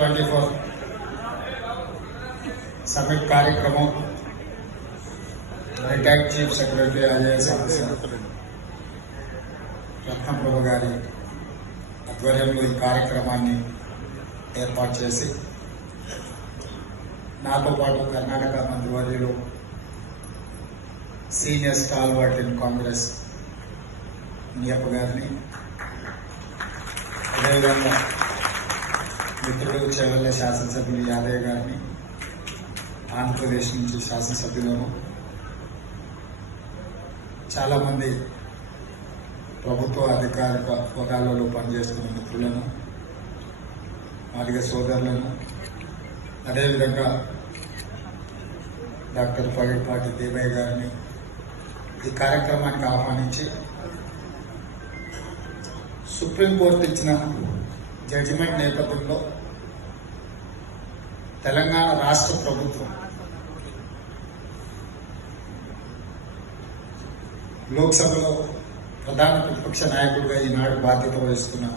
G24 summit कार्यक्रम retired chief secretary IAS officer Ratnaprabha గారి ఆధ్వర్యంలో ఈ కార్యక్రమాన్ని ఏర్పాటు చేసి నాతో పాటు కర్ణాటక మంత్రివర్యులు సీనియర్ స్టాల్వర్ట్ ఇన్ కాంగ్రెస్ నియప్ప గారిని, అదేవిధంగా మిత్రుడు చేవల్ల శాసనసభ్యులు యాదయ్య గారిని, ఆంధ్రప్రదేశ్ నుంచి శాసనసభ్యులను, చాలామంది ప్రభుత్వ అధికారిక హోదాలలో పనిచేస్తున్న మిత్రులను, మాదిగ సోదరులను, అదేవిధంగా డాక్టర్ పగిడిపాటి దేవయ్య గారిని ఈ కార్యక్రమానికి ఆహ్వానించి సుప్రీంకోర్టు ఇచ్చిన జడ్జిమెంట్ నేపథ్యంలో తెలంగాణ రాష్ట్ర ప్రభుత్వం లోక్సభలో ప్రధాన ప్రతిపక్ష నాయకుడిగా ఈనాడు బాధ్యత వహిస్తున్న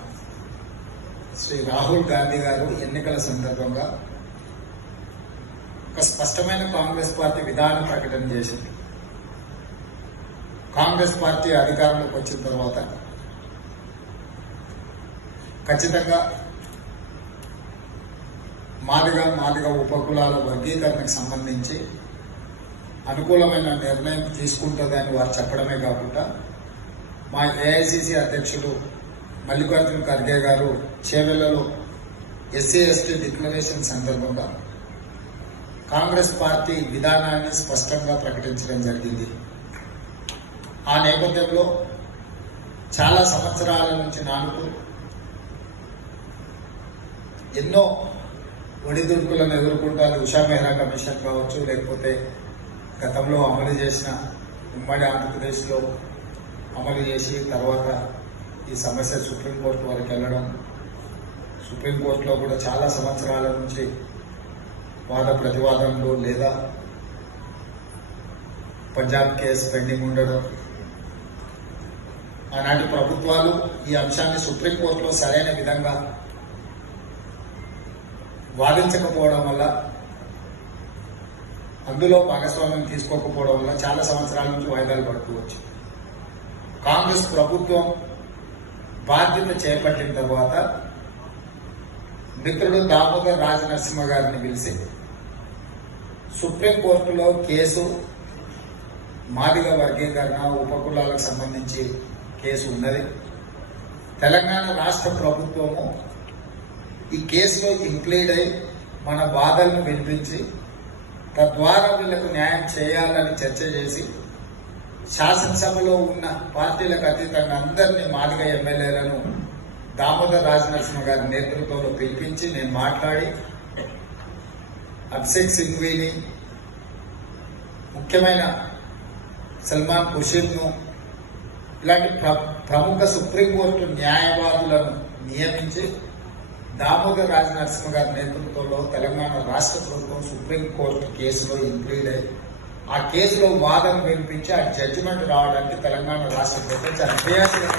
శ్రీ రాహుల్ గాంధీ గారు ఎన్నికల సందర్భంగా ఒక స్పష్టమైన కాంగ్రెస్ పార్టీ విధాన ప్రకటన చేసింది. కాంగ్రెస్ పార్టీ అధికారంలోకి వచ్చిన తర్వాత ఖచ్చితంగా మాదిగ ఉపకులాల వర్గీకరణకు సంబంధించి అనుకూలమైన నిర్ణయం తీసుకుంటుందని వారు చెప్పడమే కాకుండా మా AICC అధ్యక్షుడు మల్లికార్జున ఖర్గే గారు చేవెళ్లలో SC/ST డిక్లరేషన్ సందర్భంగా కాంగ్రెస్ పార్టీ విధానాన్ని స్పష్టంగా ప్రకటించడం జరిగింది. ఆ నేపథ్యంలో చాలా సంవత్సరాల నుంచి నాలుగు ఎన్నో ఒడిదుడుకులను ఎదుర్కొంటారు. ఉషా మెహ్రా కమిషన్ కావచ్చు, లేకపోతే గతంలో అమలు చేసిన ఉమ్మడి ఆంధ్రప్రదేశ్లో అమలు చేసి తర్వాత ఈ సమస్య సుప్రీంకోర్టు వరకు వెళ్ళడం, సుప్రీంకోర్టులో కూడా చాలా సంవత్సరాల నుంచి వాద ప్రతివాదనలు లేదా పంజాబ్ కేసు పెండింగ్ ఉండడం, ఆనాటి ప్రభుత్వాలు ఈ అంశాన్ని సుప్రీంకోర్టులో సరైన విధంగా వాదించకపోవడం వల్ల, అందులో భాగస్వామ్యం తీసుకోకపోవడం వల్ల చాలా సంవత్సరాల నుంచి వాయిదాలు పడుకోవచ్చు. కాంగ్రెస్ ప్రభుత్వం బాధ్యత చేపట్టిన తర్వాత మిత్రుడు దామోదర్ రాజనరసింహ గారిని పిలిచి సుప్రీంకోర్టులో కేసు మాదిగ వర్గీకరణ ఉపకులాలకు సంబంధించి కేసు ఉన్నది. తెలంగాణ రాష్ట్ర ప్రభుత్వము ఈ కేసులో ఇంక్లూడ్ అయి మన బాధలను వినిపించి తద్వారా వీళ్లకు న్యాయం చేయాలని చర్చ చేసి శాసనసభలో ఉన్న పార్టీలకు అతీతంగా అందరినీ మాదిగ ఎమ్మెల్యేలను దామోదర్ రాజనరసింహ గారి నేతృత్వంలో పిలిపించి నేను మాట్లాడి అభిషేక్ సింఘ్వీని, ముఖ్యమైన సల్మాన్ ఖుర్షీద్ను, ఇలాంటి ప్రముఖ సుప్రీంకోర్టు న్యాయవాదులను నియమించి దామోదర్ రాజనరసింహ గారి నేతృత్వంలో తెలంగాణ రాష్ట్ర ప్రభుత్వం సుప్రీంకోర్టు కేసులో ఇంక్లూడ్ అయ్యి ఆ కేసులో వాదన వినిపించి ఆ జడ్జిమెంట్ రావడానికి తెలంగాణ రాష్ట్ర ప్రభుత్వం చాలా క్రియాశీలక